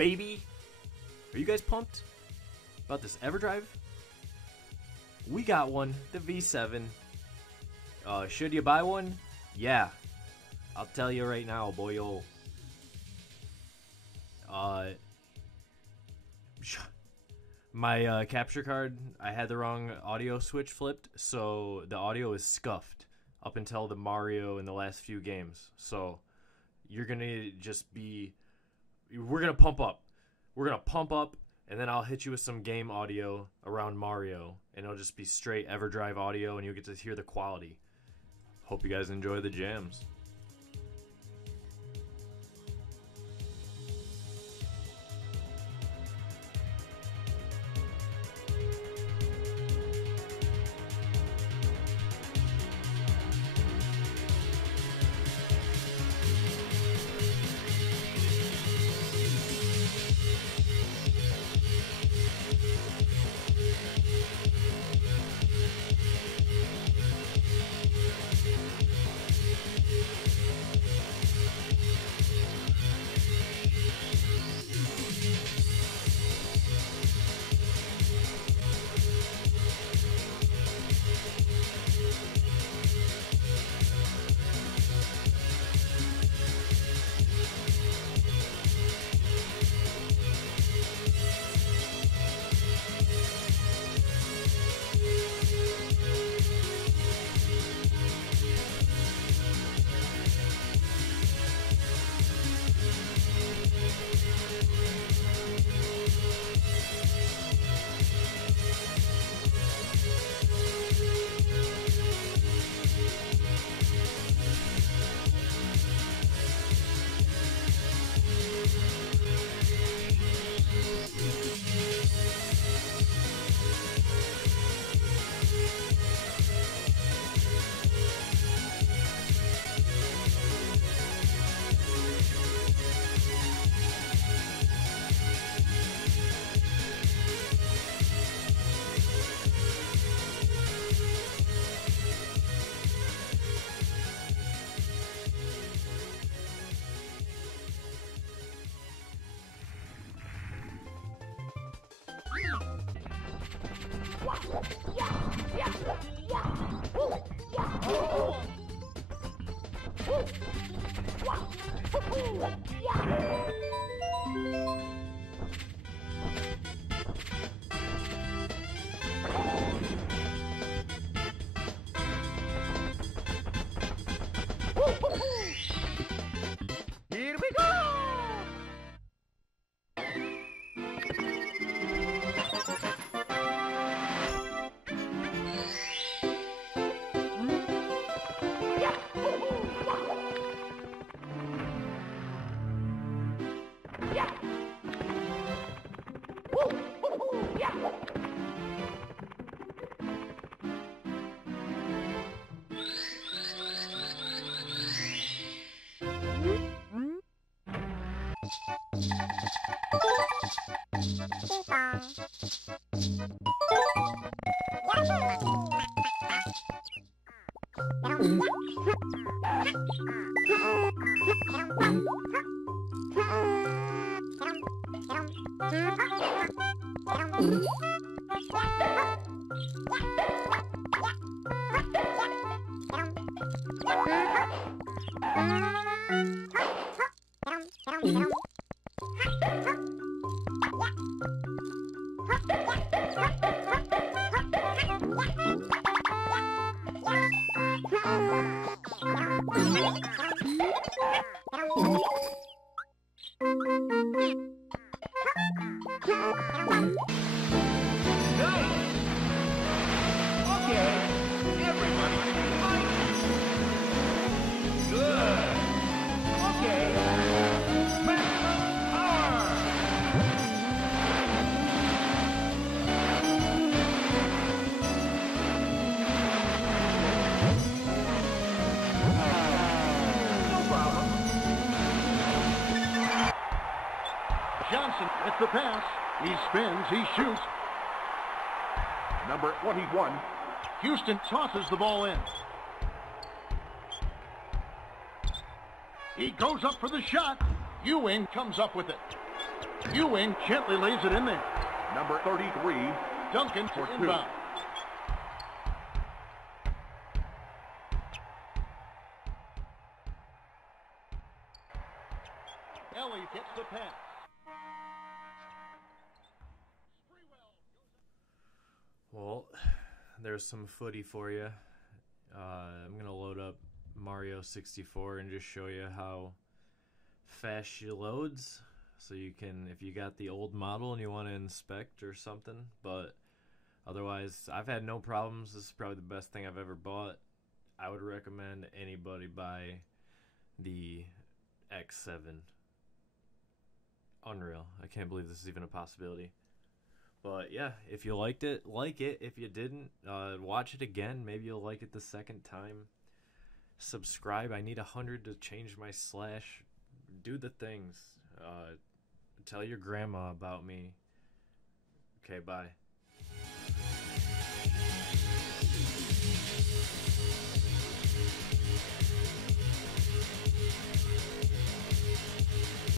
baby. Are you guys pumped about this Everdrive? We got one, the V7. Should you buy one? Yeah. I'll tell you right now, boyo. My capture card, I had the wrong audio switch flipped, so the audio is scuffed up until the Mario in the last few games. So you're gonna just be, we're gonna pump up. We're gonna pump up, and then I'll hit you with some game audio around Mario, and it'll just be straight Everdrive audio, and you'll get to hear the quality. Hope you guys enjoy the jams. Here we go! It's the pass. He spins, he shoots. Number 21. Houston tosses the ball in. He goes up for the shot. Ewing comes up with it. Ewing gently lays it in there. Number 33, Duncan for inbound. Ellie gets the pass. Well, there's some footy for you. I'm going to load up Mario 64 and just show you how fast she loads. So you can, if you got the old model and you want to inspect or something. But otherwise, I've had no problems. This is probably the best thing I've ever bought. I would recommend anybody buy the X7. Unreal. I can't believe this is even a possibility. But yeah, if you liked it, like it. If you didn't, watch it again. Maybe you'll like it the second time. Subscribe. I need 100 to change my slash. Do the things. Tell your grandma about me. Okay, bye.